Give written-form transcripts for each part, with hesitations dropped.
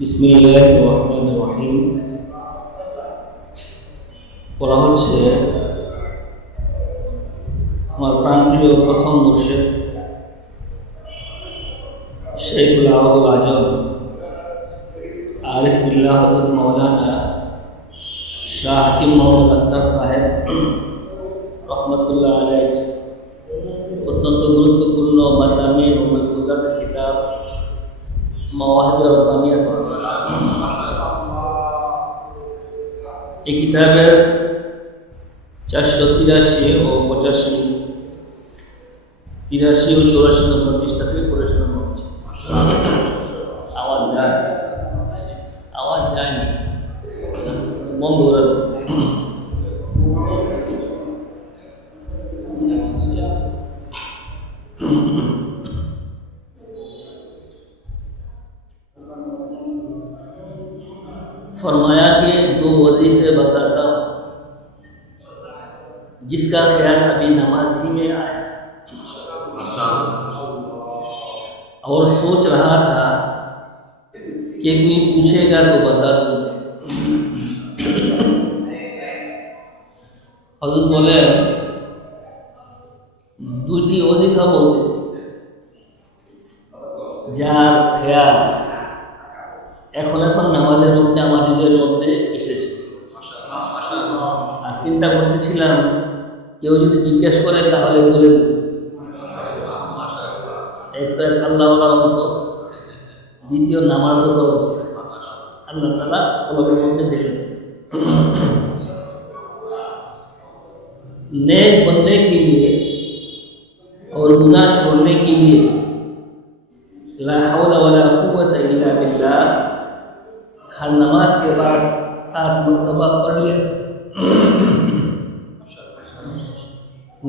বিসমিল্লাহির রহমানির রহিম। বলা হচ্ছে আমার প্রাণপ্রিয় প্রথম মুর্শিদ শেখুল আবুল আজম আরিফ বিল্লাহ হযরত মাওলানা শাহ হাকিম মোহাম্মদ আখতার সাহেব রহমতুল্লাহ আলাইহি অত্যন্ত গুরুত্বপূর্ণ মাসামিন ও মালফুজাতের কিতাব মাওয়াহিব রব্বানিয়াত। এই কিতাবের 483 ও 85, 83 ও 84 নম্বর পৃষ্ঠা থেকে পড়ে শোনানো হচ্ছে। আওয়াজ যায়নি, বন্ধ করে দেবো। फरमाया कि 2 वजीफे बताता हूँ जिसका ख्याल अभी नमाज ही में आया और सोच रहा था कि कोई पूछेगा तो बता दूंगा। हजरत बोले 2টি वजीफा বলতেছি যার খেয়াল এখন নামাজের মধ্যে আমার হৃদয়ের মধ্যে এসেছে। আর চিন্তা করতেছিলাম কেউ যদি জিজ্ঞেস করে তাহলে বলে দেব। এক তো এক আল্লাহওয়ালার মতো, দ্বিতীয় নামাজরত অবস্থা আল্লাহ তাআলা কলবের মধ্যে ঢেলেছে। नेक बनने के लिए और गुनाह छोड़ने के लिए ला हौला वला कुव्वता इल्ला बिल्लाह हर नमाज के बाद 7 मरतबा पढ़ लिया।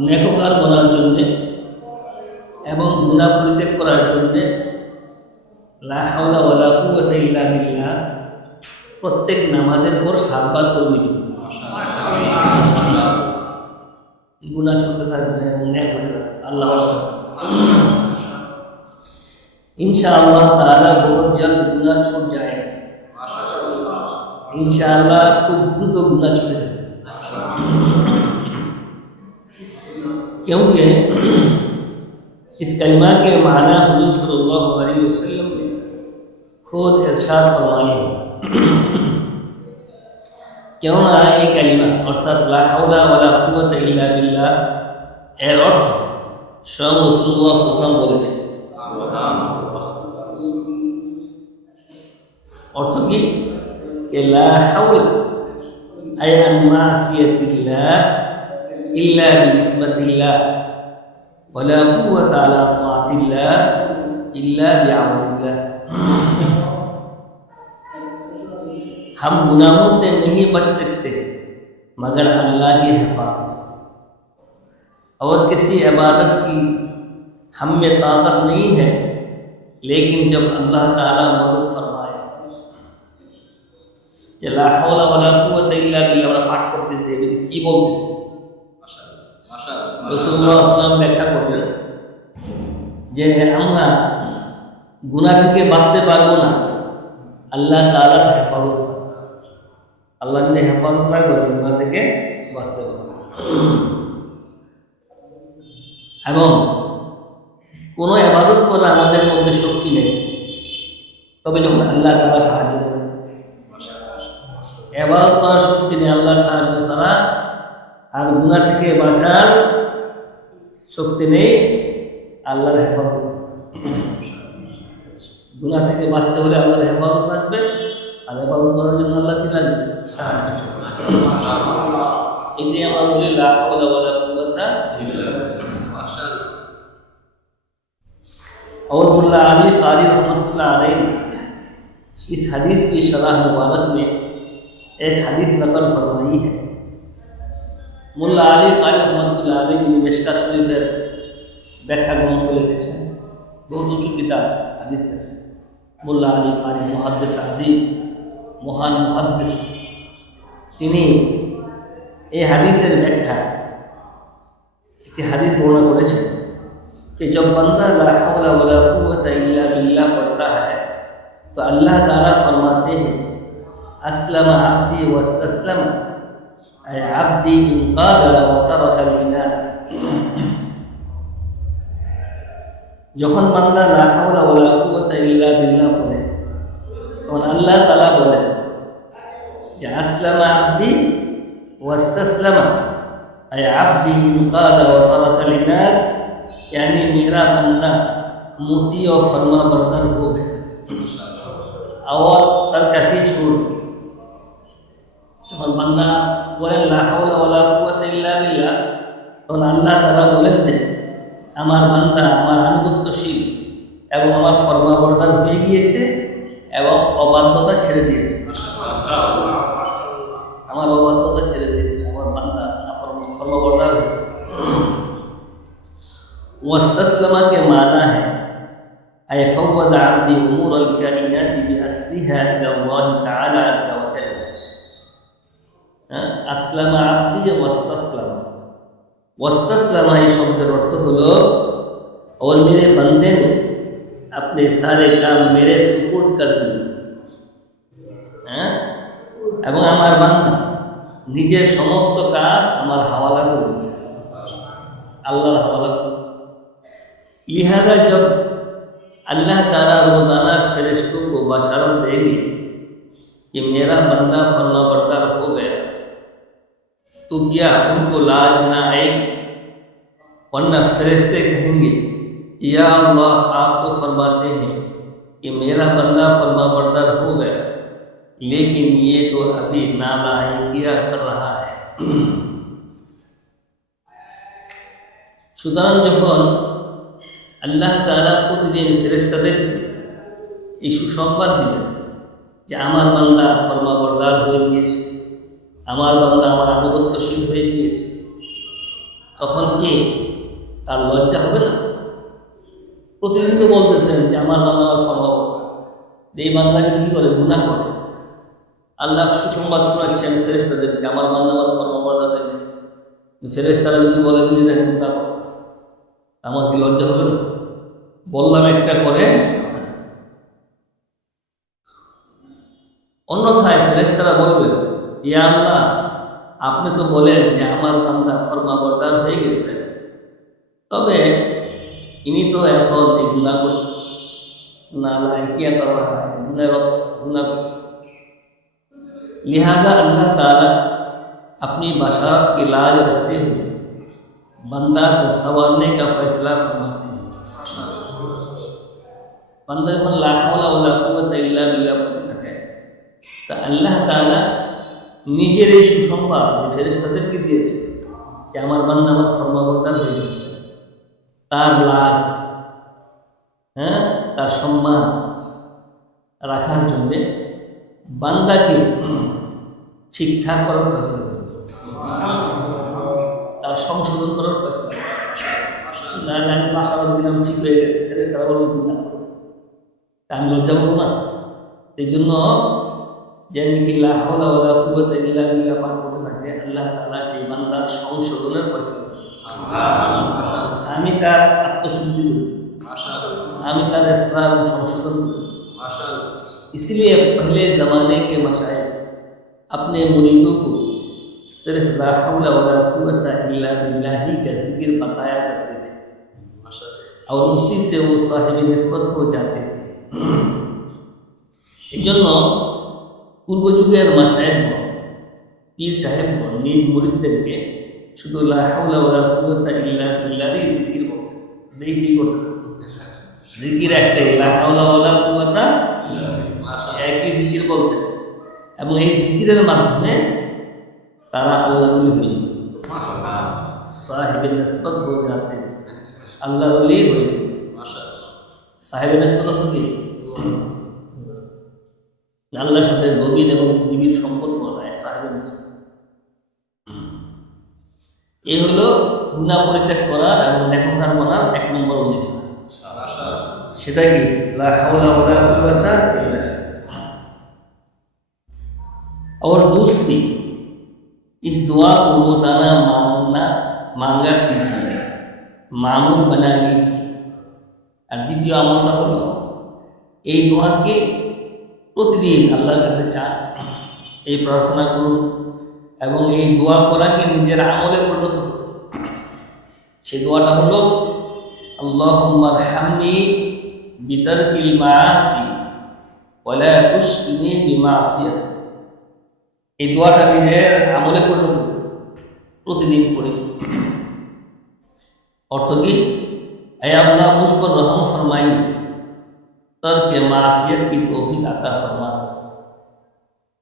नेकोकार বনার জন্য এবং গুনাহ পরিত্যাগ করার জন্য লা হাওলা ওয়ালা কুওয়াতা ইল্লা বিল্লাহ প্রত্যেক নামাজের পর 7 বার পড়বি। গুনাহ ছুটতে থাকবে এবং নেক হতে থাকবে। আল্লাহ इंशाअल्लाह ताला बहुत जल्द गुनाह छूट जाएगा। इंशाअल्लाह खूब द्रुत गुनाह छूट जाएगा, क्योंकि इस कलिमा के माना हुजूर सल्लल्लाहु अलैहि वसल्लम ने खुद इरशाद फरमाए हैं। क्यों ना ये कलिमा अर्थात ला हौला वला कुव्वता इल्ला बिल्लाह এর অর্থ স্বয়ং রাসূলুল্লাহ সাল্লাল্লাহু আলাইহি ওয়াসাল্লাম বলেছেন। अर्थ की ला हौला अय अन मासियतिल्लाह इल्ला बिइस्मतिल्लाह वला कुव्वता अला ताअतिल्लाह इल्ला बिअमलिल्लाह। हम गुनाहों से नहीं बच सकते मगर अल्लाह की हिफाजत से, और किसी इबादत की हम में ताकत नहीं है लेकिन जब अल्लाह ताला मदद फरमाए। লা হাওলা ওয়ালা কুওয়াতা ইল্লা বিল্লাহ আমরা পাঠ করতেছি, এগুলো কি বলতেছি? মাশাআল্লাহ। রাসূলুল্লাহ সাল্লাল্লাহু আলাইহি ওয়াসাল্লাম ব্যাখ্যা করলেন যে আমরা গুনাহ থেকে বাঁচতে পারবো না আল্লাহ তাআলার হেফাজত ছাড়া। আল্লাহ যদি হেফাজত না করে গুনাহ থেকে বাঁচতে পারবো না। এবং কোনো ইবাদত করা আমাদের মধ্যে শক্তি নেই, তবে যখন আল্লাহ তাআলা সাহায্য করে। ইবাদত করার শক্তি নেই আল্লাহর সাহায্য ছাড়া, আর গুনাহ থেকে বাঁচার শক্তি নেই আল্লাহর হেফাজত। গুনাহ থেকে বাঁচতে হলে আল্লাহর হেফাজত লাগবে, আর ইবাদত করার জন্য আল্লাহ কি লাগবে? সাহায্য। এটি আমরা বলি লা হাওলা ওয়ালা কুওয়াতা ইল্লা বিল্লাহ। মাশাআল্লাহ। और मुल्ला अली कारी रहमतुल्लाह अलैह इस हदीस की शरह मुबारक में एक हदीस नकल फरमाई है। मुल्ला अली कारी रहमतुल्लाह अलैह যিনি মিশকাত শরীফের ব্যাখ্যা গ্রন্থ লিখেছেন, বহুত উঁচু কিতাব হাদিসের। মুল্লা আলী কারি মুহাদ্দিস আজিম, মহান মুহাদ্দিস। তিনি এই হাদিসের ব্যাখ্যা একটি হাদিস বর্ণনা করেছেন कि जब बंदा ला हौला वला कुव्वता इल्ला बिल्लाह पढ़ता है तो अल्लाह ताला फरमाते हैं अस्लम अब्दी वस्तस्लम ऐ अब्दी इनकादा व तरकल इनाद। যখন বান্দা লা হাওলা ওয়ালা কুওয়াতা ইল্লা বিল্লাহ পড়ে তখন আল্লাহ তাআলা বলেন যে আসলামা আব্দি ওয়াস্তাসলামা ऐ अब्दी इनकादा व तरकल इनाद, यानी मेरा बंदा मुती और फरमा बरदार हो गया और सरकशी छोड़ दी। যখন বান্দা বলেন লা হাওলা ওয়ালা কুওয়াতা ইল্লা বিল্লাহ তখন আল্লাহ তাআলা বলেন যে আমার বান্দা আমার আনুগত্যশীল এবং আমার ফরমাবরদার হয়ে গিয়েছে এবং অবাধ্যতা ছেড়ে দিয়েছে। আমার অবাধ্যতা ছেড়ে দিয়েছে, আমার বান্দা फरमाबरदार हो गया। वस्तस्लमा के माना है ऐ फव्वद अब्दी उमूर अल-काइनात बिअस्रिहा इला अल्लाह ताला अज़्ज़ा व जल्ला। আসলামা আব্দি ওয়াস্তাসলামা। ওয়াস্তাসলামা এই শব্দের অর্থ হলো और मेरे बंदे ने अपने सारे काम मेरे सुपुर्द कर दिए, এবং আমার বান্দা নিজের সমস্ত কাজ আমার হাওয়ালা করেছে, আল্লাহর হাওয়ালা করেছে। लिहाजा जब अल्लाह ताला रोजाना फरिश्तों को बशारत देंगे कि मेरा बंदा फरमाबरदार हो गया, तो क्या उनको लाज ना आएगी? वरना फरिश्ते कहेंगे या अल्लाह आप तो फरमाते हैं कि मेरा बंदा फरमाबरदार हो गया, लेकिन ये तो अभी नालायकिया कर रहा है। সুতরাং যখন আল্লাহ তাআলা প্রতিদিন ফেরেশতাদের এই সুসংবাদ দিবেন যে আমার বান্দা ফরমাবরদার হয়ে গিয়েছে, আমার বান্দা আমার আনুগত্যশীল হয়ে গিয়েছে, তখন কি তার লজ্জা হবে না? প্রতিদিন তো বলতেছেন যে আমার বান্দা আমার ফরমাবরদার, এই বান্দা যদি কি করে গুনাহ করে, আল্লাহ সুসংবাদ শোনাচ্ছেন ফেরেশতাদেরকে আমার বান্দা আমার ফরমাবরদার হয়ে গেছে। ফেরেশতারা যদি বলে বুঝি দেখেন গুনাহ করতেছে, আমার কি লজ্জা হবে না? বললাম একটা করে। অন্যথায় ফেরেশতারা বলবেন ইয়া আল্লাহ আপনি তো বলেন যে আমার বান্দা ফরমাবরদার হয়ে গেছে, তবে ইনি তো এখন এই গুনাহ করছে, নালায়কিয়া कर रहा है, गुनाह करছে। लिहाजा अल्लाह ताला अपनी बशारत की लाज रखते हुए बंदा को संवारने का फैसला फरमाते हैं। बंदा যখন লা হাওলা ওয়ালা কুওয়াতা ইল্লা বিল্লাহ বলতে থাকে তা আল্লাহ তাআলা নিজের এই সুসংবাদ ফেরেশতাদেরকে দিয়েছে যে আমার বান্দা আমার ফরমাবরদার হয়ে গেছে, তার লাজ তার সম্মান রাখার জন্য বান্দাকে ঠিকঠাক করার ফয়সালা করেছে, তার সংশোধন করার ফয়সালা। আমি বাসাবাদ দিলাম ঠিক হয়ে গেছে, ফেরেশতারা বলবেন গুনাহ করে, আমি লজ্জা পাবো না? এই জন্য যেন কি লা হাওলা ওয়ালা কুওয়াতা ইল্লা বিল্লাহ পাঠ করতে থাকে আল্লাহ তাআলা সেই বান্দার সংশোধনের ফয়সালা করেন। আমি তার আত্মশুদ্ধি করি, আমি তার ইসলাম সংशोधन करूं। इसलिए पहले ज़माने के मशाइख अपने मुरीदों को सिर्फ ला हौला वला कुव्वता इल्ला बिल्लाह का जिक्र बताया करते थे और उसी से वो साहिब निस्बत हो जाते थे। এজন্য পূর্ব যুগের মাশায়েখগণ পীর সাহেবগণ নিজ মুরিদদেরকে শুধু লা হাওলা ওয়ালা কুওয়াতা ইল্লা বিল্লাহ জিকির বলতেন, এইটি করতে জিকির একটাই, লা হাওলা ওয়ালা কুওয়াতা একই জিকির বলতেন, এবং এই জিকিরের মাধ্যমে তারা আল্লাহর ওলি হয়ে যেত, সাহিবে নিসবত হয়ে যাতে, আল্লাহর ওলি হয়ে যেত। সাহিবে নিসবত অর্থ কি? আল্লাহর সাথে গভীর এবং নিবিড় সম্পর্ক হয় সাহিবে নিসবত। এই হলো গুনাহ পরিত্যাগ করার এবং নেককার বনার এক নম্বর অধিকার। সেটা কি? লা হাওলা ওয়ালা কুওয়াতা ইল্লা। और दूसरी, इस दुआ को रोजाना मांगा कीजिए, मामूल बना लीजिए। और द्वितीय আমলটা হলো এই দোয়াকে প্রতিদিন আল্লাহর কাছে চান, এই প্রার্থনা করুন এবং এই দোয়া করাকে নিজের আমলে পরিণত করুন। সেই দোয়াটা হলো আল্লাহুম্মা আরহামনি বিতারকিল মাআসি ওয়া লা তুশকিনি বিমাসিয়াত। এই দোয়াটা নিজের আমলে পরিণত করুন, প্রতিদিন পড়ি। अर्थ की ऐ अल्लाह मुझ पर रहम फरमाइए, तर्क मासियत की तौफीक अता फरमा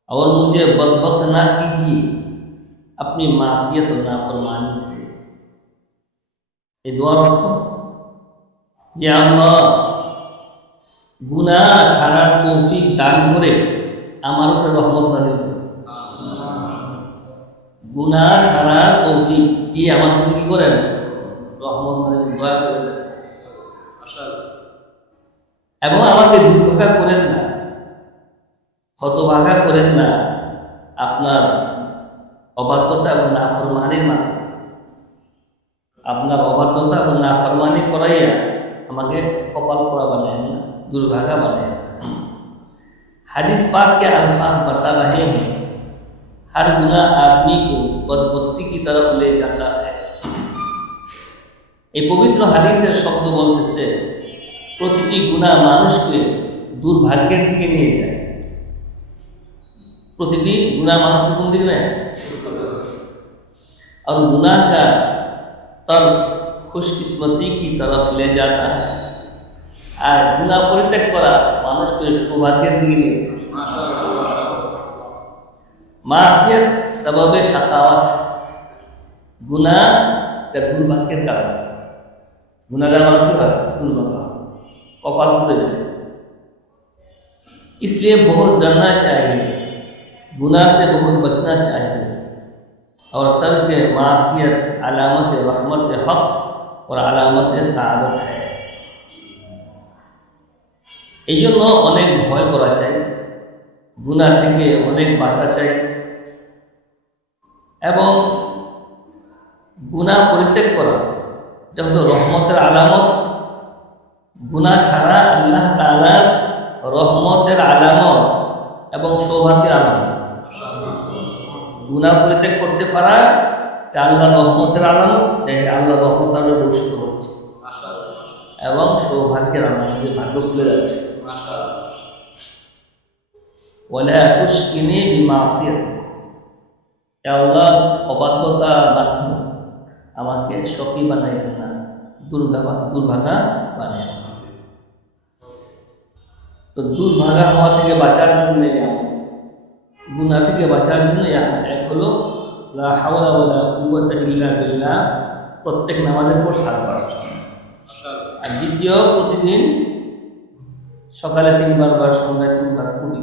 और मुझे बदबख्त ना कीजिए अपनी मासियत और नाफरमानी से। ये दुआर अर्थ যে আল্লাহ গুনাহ ছাড়ার তৌফিক দান করে আমার উপরে রহমত নাযিল করুন। গুনাহ ছাড়ার তৌফিক দিয়ে আমার উপরে কি করেন? রহমত নাযিল দয়া করে দেন। এবং আমাকে দুর্ভাগা করেন না, হতভাগা করেন না আপনার অবাধ্যতা এবং নাফরমানির মাধ্যমে। আপনার অবাধ্যতা এবং নাফরমানি করাইয়া আমাকে কপাল পোড়া बनाएं ना, दुर्भागा बनाएं। हदीस पाक के अल्फाज बता रहे हैं हर गुनाह आदमी को बदबख्ती की तरफ ले जाता है। এই পবিত্র হাদিসের শব্দ বলতেছে প্রতিটি গুনাহ মানুষকে দুর্ভাগ্যের দিকে নিয়ে যায়। প্রতিটি गुनाह মানুষকে কোন দিকে নেয়? और गुनाह का तर्क खुशकिस्मती की तरफ ले जाता है। আর গুনাহ পরিত্যাগ করা মানুষকে সৌভাগ্যের দিকে নিয়ে যায়। মাসিয়াত সবাবে শাকাওয়াত, গুনাহ দুর্ভাগ্যের কারণে। गुनाहगार मानुष की হয় दुर्भाग्य, कपाल पूरे जाए। इसलिए बहुत डरना चाहिए, गुनाह से बहुत बचना चाहिए। और तर्क मासियत अलामत रहमत हक और अलामत सादत है। এই জন্য অনেক ভয় করা চাই, গুনাহ থেকে অনেক বাঁচা চাই এবং গুনাহ পরিত্যাগ করা এটা হলো রহমতের আলামত। গুনাহ ছাড়া আল্লাহ তাআলার রহমতের আলামত এবং সৌভাগ্যের আলামত। গুনাহ পরিত্যাগ করতে পারা এটা আল্লাহর রহমতের আলামত, আল্লাহর রহমত আমরা বর্ষিত হচ্ছে এবং সৌভাগ্যের আলামত, যে ভাগ্য খুলে যাচ্ছে। ওয়ালা তুশকিনি বিমাসিয়াত, আল্লাহ অবাধ্যতার মাধ্যমে আমাকে শকি বানাইয়েন না, দুর্ভাগা বানাইয়েন না। তো দুর্ভাগা হওয়া থেকে বাঁচার জন্য গুনাহ থেকে বাঁচার জন্য এক হলো লা হাওলা ওয়ালা কুওয়াতা ইল্লা বিল্লাহ, প্রত্যেক নামাজের পর 7 বার। আর দ্বিতীয়, প্রতিদিন সকালে 3 বার বা সন্ধ্যায় 3 বার পড়ি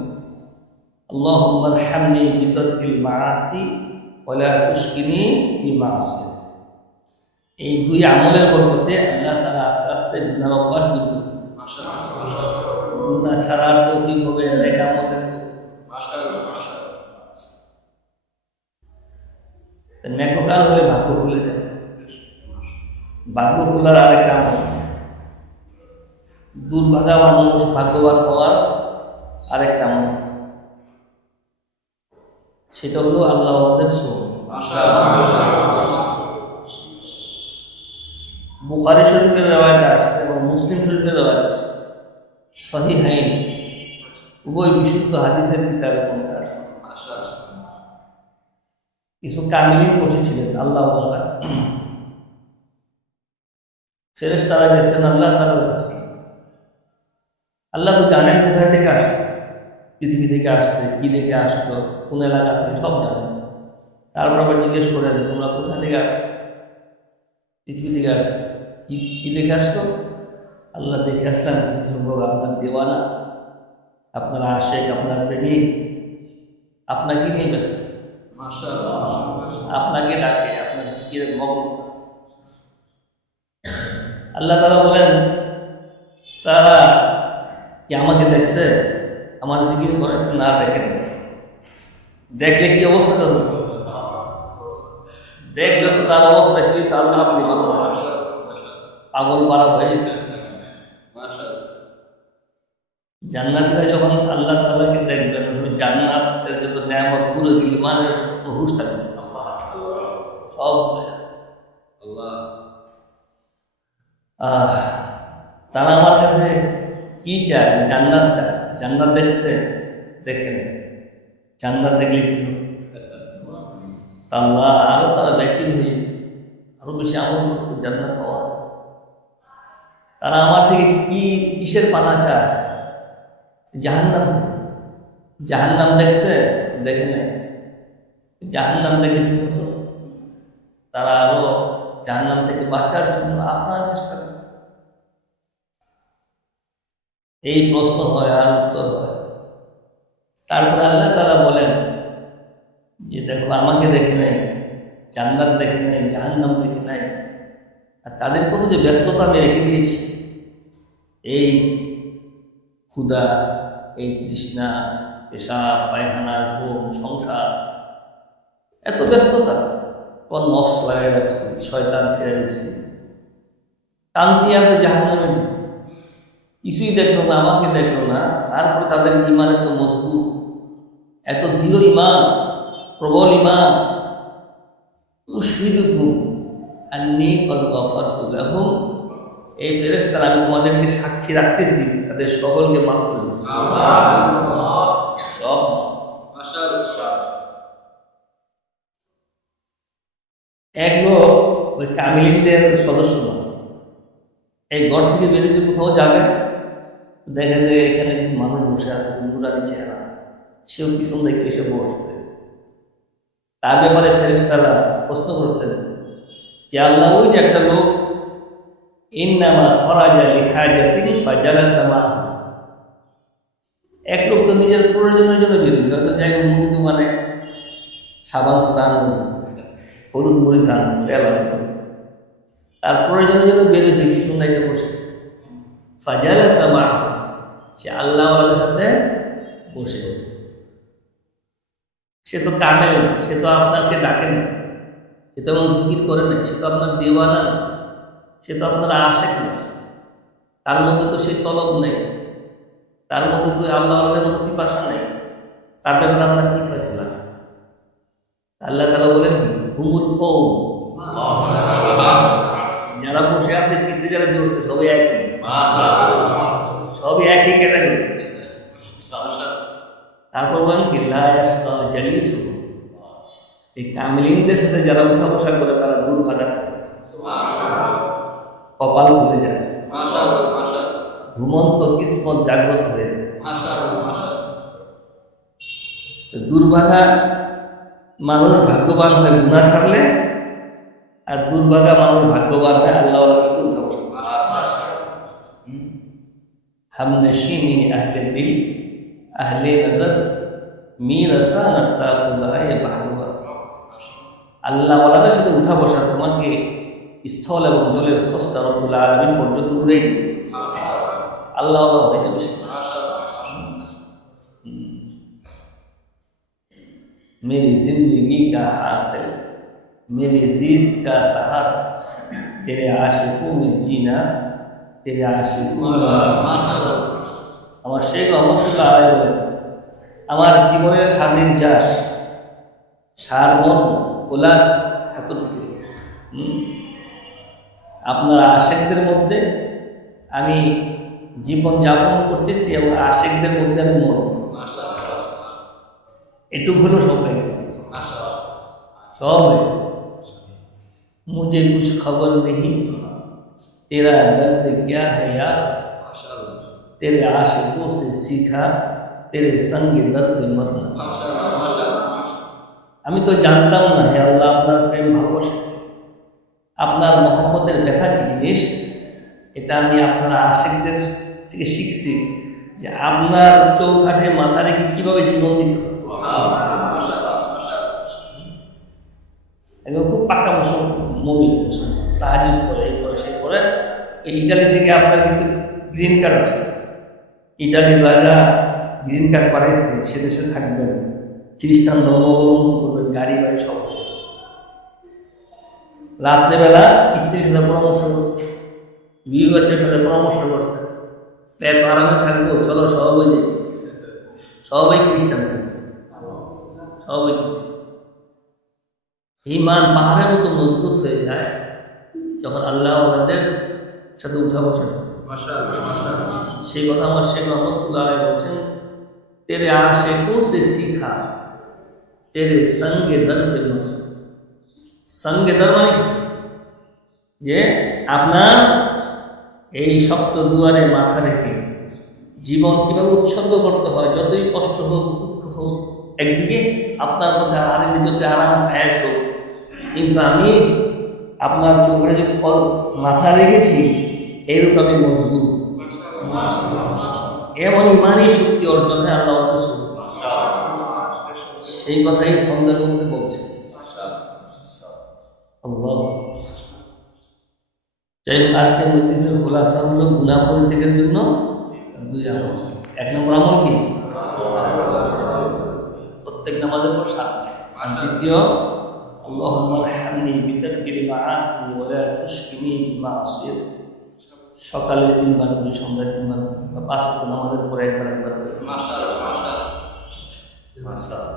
আল্লাহুম্মা আরহামনি বিতারকিল মাআসি ওয়া লা তুশকিনি বিমাসিয়াত। এই দুই আমলের বরকতে আল্লাহ তাআলা আস্তে আস্তে গুনার অভ্যাস দূর করে দেন। মাশাআল্লাহ, গুনাহ ছাড়ার তৌফিক হবে, নেক আমলের। মাশাআল্লাহ, নেককার হলে ভাগ্য খুলে যায়। ভাগ্য খোলার আরেকটা আমল আছে, দুর্ভাগা মানুষ ভাগ্যবান হওয়ার আরেকটা আমল আছে, সেটা হলো আল্লাহ আমাদের সুন্নাত। বুখারী শরীফের riwayat আছে এবং মুসলিম শরীফের riwayat আছে, সহিহাইন উভয় বিশুদ্ধ হাদিসের কিতাবে কোনটা আছে। কিছু কামিলিন বসেছিলেন আল্লাহ তাআলা, ফেরেশতারা গেছেন আল্লাহ তাআলার কাছে। আল্লাহ তো জানেন কোথায় থেকে আসছে, পৃথিবী থেকে আসছে, কি দেখে আসলো, কোন এলাকা থেকে, সব জানেন। তারপর আবার জিজ্ঞেস করেন তোমরা কোথা থেকে আসছো? পৃথিবী থেকে আসছে। কি দেখে আসলো? আল্লাহ দেখে আসলাম কিছু সংখ্যক আপনার দেওয়ানা, আপনার আশেক, আপনার প্রেমিক আপনাকে নিয়ে ব্যস্ত, আপনাকে ডাকে, আপনার জিকিরের মগ্ন। আল্লাহ তাআলা বলেন তারা কি আমাকে দেখছে, আমার জিকির করে? না, দেখেন। দেখলে কি অবস্থা হতো? দেখলে তো তার অবস্থা কি, তার আপনি পাগল পারা হয়ে যেত। জান্নাতীরা যখন আল্লাহ তাআলাকে দেখবেন, জান্নাতের যত নেয়ামত পুরো দিল মানে হুশ থাকবে, সব তারা আমার কাছে কি চায়? জান্নাত চায়। জান্নাত দেখছে? দেখেন। জান্নাত দেখলে কি হতো? আল্লাহ আরো তারা বেঁচে হয়ে যেত, আরো বেশি আমল করতো জান্নাত পাওয়া। তারা আমার থেকে কিসের পানা চায়? জাহান্নাম। জাহান্নাম দেখছে? দেখে নাই। জাহান্নাম দেখে কি হতো? তারা আরো জাহান্নাম থেকে বাঁচার জন্য আপ্রাণ চেষ্টা করে। এই প্রশ্ন হয় আর উত্তর হয়। তারপর আল্লাহ তাআলা বলেন যে দেখো, আমাকে দেখে নাই, জান্নাত দেখে নাই, জাহান্নাম দেখে নাই, আর তাদের কত যে ব্যস্ততা আমি রেখে দিয়েছি। এই ক্ষুধা, এই তৃষ্ণা, পেশাব, পায়খানা, ঘুম, সংসার, এত ব্যস্ততা, পর নফস লাগাই রাখছি, শয়তান ছেড়ে দিচ্ছি, টানতি আছে জাহান্নামের দিকে। কিছুই দেখলো না, আমাকে দেখলো না। তারপর তাদের ইমান এত মজবুত, এত দৃঢ় ইমান, প্রবল ইমান। উশহিদুকুম আন্নী ক্বাদ গাফারতু লাহুম, এই ফেরেশতারা আমি তোমাদেরকে সাক্ষী রাখতেছি, তাদের সকলকে মাফ করে দিচ্ছি। সব এক লোক ওই কামিলিনদের সদস্য নয়, এই ঘর থেকে বেরিয়েছে, কোথাও যাবে, দেখে যে এখানে কিছু মানুষ বসে আছে, নুরানি চেহারা, সেও পিছন দেখতে এসে বসছে। তার ব্যাপারে ফেরেশতারা প্রশ্ন করছেন যে আল্লাহ, ওই যে একটা লোক, ইন্নামা খরাজা লিহাজাতিন ফাজালাসা মা'হু, এক লোক তো নিজের প্রয়োজনের জন্য বেরিয়েছে, হয়তো যাই মুদি দোকানে সাবান সোডা আনছে, হলুদ মরিচ আন, তেল আনবে, তার প্রয়োজনের জন্য বেরিয়েছে, পিছনে এসে বসে গেছে। ফাজালাসা মা'হু, সে আল্লাহওয়ালাদের সাথে বসে গেছে। সে তো কামেল না, সে তো আপনাকে ডাকে না, সে তো এমন জিকির করে না, সে তো আপনার দেওয়ানা না, সে তো আপনার আশেক না, তার মধ্যে তো সেই তলব নেই, তার মধ্যে তো আল্লাহওয়ালাদের মতো পিপাসা নেই। তার ব্যাপারে আপনার কি ফয়সালা? আল্লাহ তাআলা বলেন কি, হুমুল কওম, যারা বসে আছে পিছে যারা জড়ছে সবাই একই, সবই একই ক্যাটাগরি। তারপর বলেন কি, লা ইয়াশকা জালিসুহুম, এই কামিলিনদের সাথে যারা উঠা বসা করে তারা দুর্ভাগা থাকে, কপাল খুলে যায়, ঘুমন্ত কিসমত জাগ্রত হয়ে যায়। তো দুর্ভাগা মানুষ ভাগ্যবান হয় গুনাহ ছাড়লে, আর দুর্ভাগা মানুষ ভাগ্যবান হয় আল্লাহওয়ালার সাথে উঠা বসা। হামনশিনী আহলে দিল আহলে নজর মিরাসানাত তাকুলায়ে বাহরুয়া, আল্লাহওয়ালাদের সাথে উঠা বসা তোমাকে স্থল এবং জলের স্রষ্টা রব্বুল আলামিন পর্যন্ত ঘুরেই দিবে। আল্লাহওয়ালা হয়ে যাবে। मेरी जिंदगी का हासिल, मेरी जीस्त का सहारा, तेरे आशिकों में जीना, तेरे आशिकों में। আমার শেখ রহমতুল্লাহ আলাইহি বলেন, আমার জীবনের স্বাধীন চাষ, সারমর্ম খোলাস এতটুকু, আপনার আশেকদের মধ্যে আমি জীবন যাপন করতেছি এবং আশেকদের মধ্যে আমি মরব, এটুকু হলো সব হয়ে গেল, সব হয়ে গেল। मुझे कुछ खबर नहीं थी तेरा दर्द क्या है यार, तेरे आशिकों से सीखा तेरे संग दर्द मरना। আমি তো জানতাম না হে আল্লাহ আপনার প্রেম ভালোবাসা, আপনার মহব্বতের ব্যথা কি জিনিস, এটা আমি আপনার আশিকদের থেকে শিখছি, যে আপনার চৌঘাটে মাথা রেখে কিভাবে জীবন দিতে হবে। একদম খুব পাক্কা মুমিন, তাহাজ্জুদ করে, এই করে সেই করে। ইটালি থেকে আপনার কিন্তু গ্রিন কার্ড আছে, ইটালির রাজা গ্রিন কার্ড পাঠাইছে, সে দেশে থাকবেন, খ্রিস্টান ধর্ম অবলম্বন করবেন, গাড়ি বাড়ি সব। রাত্রেবেলা স্ত্রীর সাথে পরামর্শ করছে, বিবি বাচ্চার সাথে পরামর্শ করছে, এত আরামে থাকবো, চলো সবাই যাই, সবাই খ্রিস্টান হয়েছে, সবাই খ্রিস্টান। ঈমান পাহাড়ের মতো মজবুত হয়ে যায় যখন আল্লাহ ওনাদের সাথে উঠা বসা করে। সেই কথা আমার শেখ রহমতুল্লাহ আলাইহি বলছেন, তেরে আশিকো সে শিখা, তেরে সঙ্গে দর পে মর। সঙ্গে দর মানে কি? যে আপনার এই শক্ত দুয়ারে মাথা রেখে জীবন কিভাবে উৎসর্গ করতে হয়, যতই কষ্ট হোক দুঃখ হোক একদিকে, আপনার মধ্যে আরেকদিকে যত আরাম আয়াস হোক, কিন্তু আমি আপনার চোখে যে মাথা রেখেছি এরূপ আমি মজবুত। এমন ইমানই শক্তি অর্জন হয় আল্লাহ রাসূল সেই কথাই সন্ধ্যার মধ্যে বলছে। আল্লাহ। যাই হোক, আজকে মজলিসের খোলাসা হলো গুনাহ পরিত্যাগের জন্য 2 আমল। 1 নম্বর আমল কি? প্রত্যেক নামাজের পর 7। আর দ্বিতীয়, আল্লাহুম্মা আরহামনি বিতারকিল মাআসি ওয়া লা তুশকিনি বিমাসিয়াত। সকালে 3 বার করি, সন্ধ্যায় 3 বার করি, বা 5 ওয়াক্ত নামাজের পরে একবার করি। মাশাআল্লাহ, মাশাআল্লাহ, মাশাআল্লাহ।